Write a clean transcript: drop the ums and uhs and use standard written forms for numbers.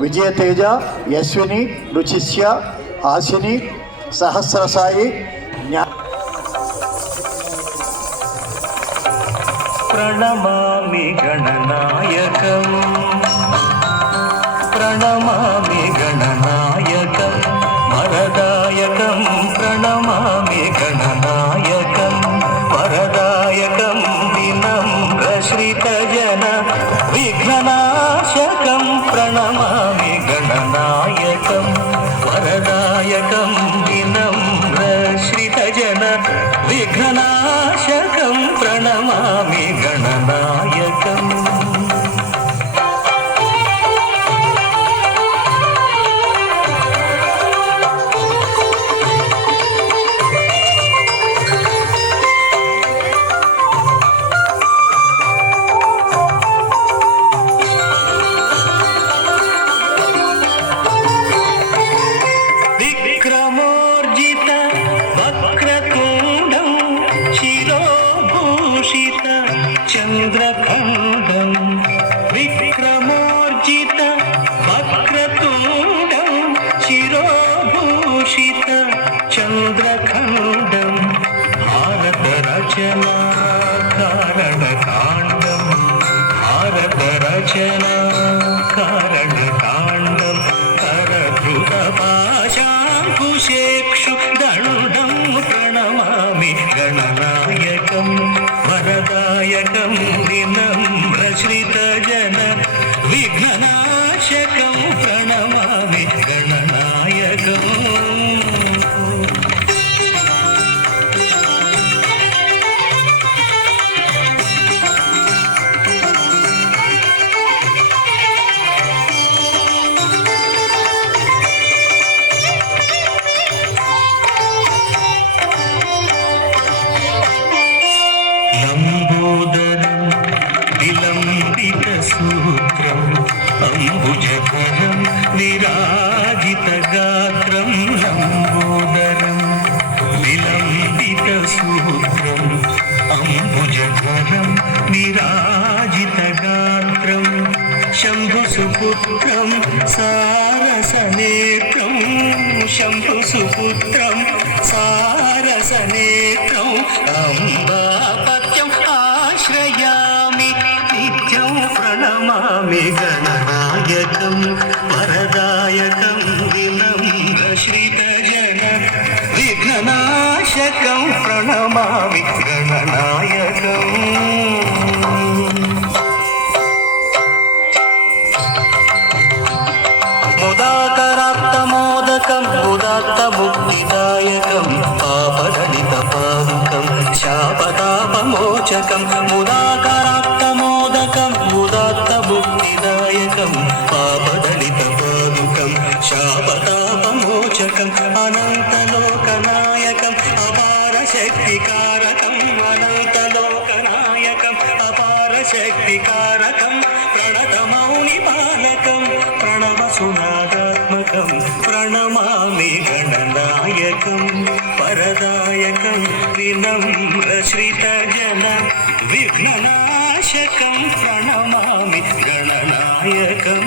విజయతేజ, యశ్విని, రుచిస్య, హాసిని, సహస్రసాయి, ప్రణమామి గణనాయకం ప్రణమామి గణనాయకం వరదాయకం ప్రణమామి గణనాయకం వరదాయకం వినమ్రశ్రితజన విఘ్ననాశకం ప్రణమామి గణనాయకం వరదాయకం వినమ్రశ్రితజన విఘ్ననాశకం ప్రణమామి గణనాయకం విక్రమోర్జిత వక్రతుండం శిరోభూషిత చంద్రఖండం విక్రమోర్జిత వక్రతుండం శిరోభూషిత చంద్రఖండం భారత రచనా కారణకాండం భారత రచనా కారణకాండం కరధృత పాశాంకుశేక్షు దండం ప్రణమామి గణనాయకం వరదాయకం వినమ్రశ్రితజన విఘ్ననాశకం ప్రణమామి గణనాయకం లంబోదరం విలంబిత సూత్రం అంబుజకరం విరాజిత గాత్రం లంబోదరం విలంబిత సూత్రం అంబుజకరం విరాజిత గాత్రం శంభుసుపుత్రం సారసనేత్రం శంభుసుపుత్రం సారసనేత్రం అంబాపత్యం ఆశ్రయామి నిత్యం ప్రణమామి గణనాయకం వరదాయకం వినమ్రశ్రితజన విఘ్ననాశకం ప్రణమామి గణనాయకం ముదాకరాప్తమోదకం ముదాత్తముక్తిదాయకం పాపదళితపాదుకం శాపతాపమోచకం ముదాకరాప్తమోదకం ముదాత్తముక్తిదాయకం పాపదళితపాదుకం శాపతాపమోచకం అనంతలోకనాయకం అపార శక్తికారకం అనంతలోకనాయకం అపార శక్తికారకం ప్రణతమౌనిపాలకం ప్రణవసునాదాత్మకం ప్రణమామి గణనాయకం వరదాయకం వినమ్రశ్రితజన విఘ్ననాశకం ప్రణమామి గణనాయకం